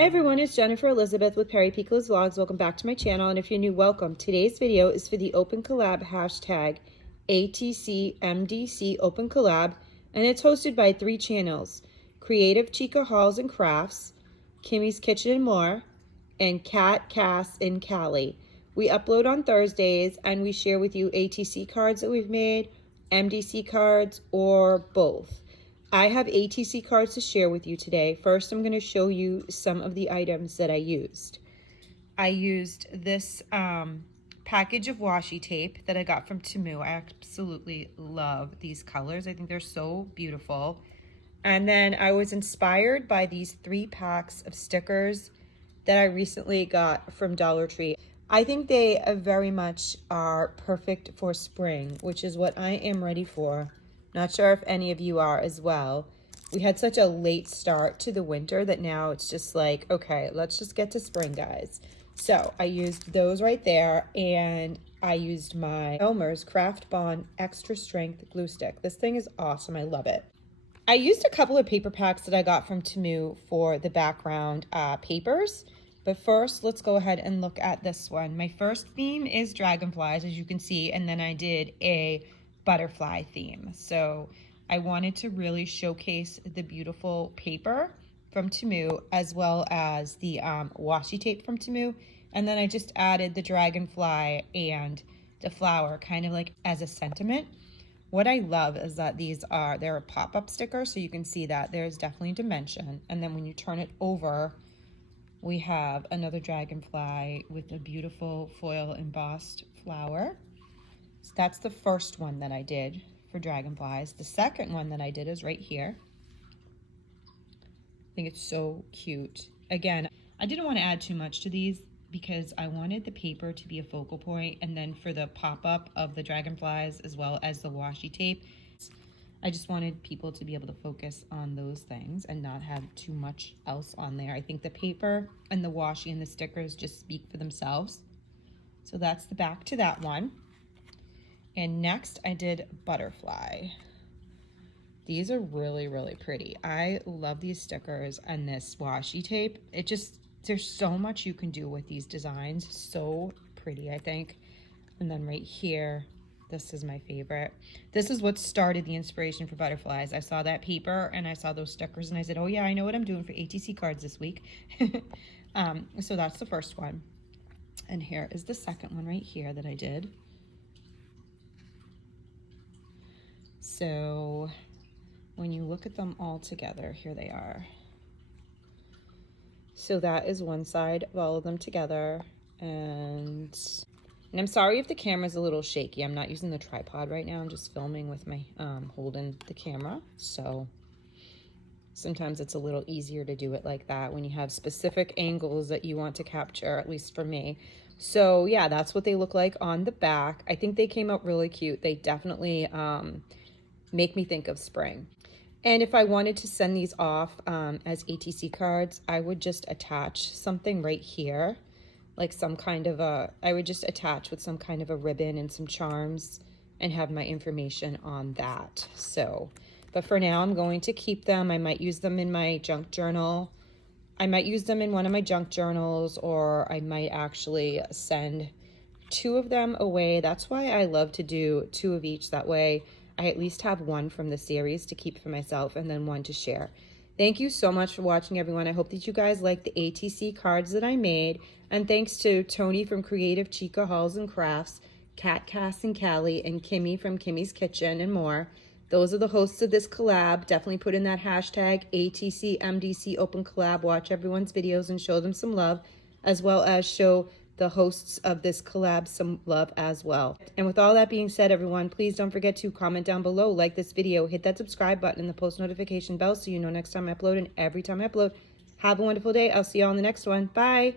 Hi everyone, it's Jennifer Elizabeth with Perry Pico's Vlogs. Welcome back to my channel, and if you're new, welcome. Today's video is for the Open Collab hashtag atcmdcopencollab, Open Collab, and it's hosted by 3 channels: Creative Chica Halls and Crafts, Kimmy's Kitchen and More, and Kat, Cass, and Callie. We upload on Thursdays, and we share with you ATC cards that we've made, MDC cards, or both. I have ATC cards to share with you today. First, I'm going to show you some of the items that I used. I used this package of washi tape that I got from Temu. I absolutely love these colors. I think they're so beautiful. And then I was inspired by these 3 packs of stickers that I recently got from Dollar Tree. I think they very much are perfect for spring, which is what I am ready for. Not sure if any of you are as well. We had such a late start to the winter that now it's just like, okay, let's just get to spring, guys. So I used those right there, and I used my Elmer's Craft Bond Extra Strength Glue Stick. This thing is awesome. I love it. I used a couple of paper packs that I got from Temu for the background papers. But first, let's go ahead and look at this one. My first theme is dragonflies, as you can see, and then I did a butterfly theme. So I wanted to really showcase the beautiful paper from Temu as well as the washi tape from Temu, and then I just added the dragonfly and the flower kind of like as a sentiment. What I love is that they're a pop-up sticker, so you can see that there's definitely dimension, and then when you turn it over, we have another dragonfly with a beautiful foil embossed flower. So that's the first one that I did for dragonflies. The second one that I did is right here. I think it's so cute. Again, I didn't want to add too much to these because I wanted the paper to be a focal point, and then for the pop-up of the dragonflies as well as the washi tape, I just wanted people to be able to focus on those things and not have too much else on there. I think the paper and the washi and the stickers just speak for themselves. So that's the back to that one. And next I did butterfly. These are really, really pretty. I love these stickers and this washi tape. There's so much you can do with these designs. So pretty, I think. And then right here, this is my favorite. This is what started the inspiration for butterflies. I saw that paper and I saw those stickers and I said, oh yeah, I know what I'm doing for ATC cards this week. So that's the first one. And here is the second one right here that I did. So when you look at them all together, here they are. So that is one side of all of them together. And I'm sorry if the camera's a little shaky. I'm not using the tripod right now. I'm just filming with my holding the camera. So sometimes it's a little easier to do it like that when you have specific angles that you want to capture, at least for me. So yeah, that's what they look like on the back. I think they came out really cute. They definitely make me think of spring. And if I wanted to send these off as ATC cards, I would just attach something right here, like some kind of I would just attach with some kind of a ribbon and some charms and have my information on that. So, but for now, I'm going to keep them. I might use them in my junk journal. I might use them in one of my junk journals, or I might actually send 2 of them away. That's why I love to do 2 of each. That way I at least have 1 from the series to keep for myself and then 1 to share. Thank you so much for watching, everyone. I hope that you guys like the ATC cards that I made. And thanks to Tony from Creative Chica Halls and Crafts, Kat, Cass, and Callie, and Kimmy from Kimmy's Kitchen and More. Those are the hosts of this collab. Definitely put in that hashtag ATCMDC Open Collab. Watch everyone's videos and show them some love, as well as show the hosts of this collab some love as well. And with all that being said, everyone, please don't forget to comment down below, like this video, hit that subscribe button and the post notification bell so you know next time I upload and every time I upload. Have a wonderful day. I'll see you all in the next one. Bye.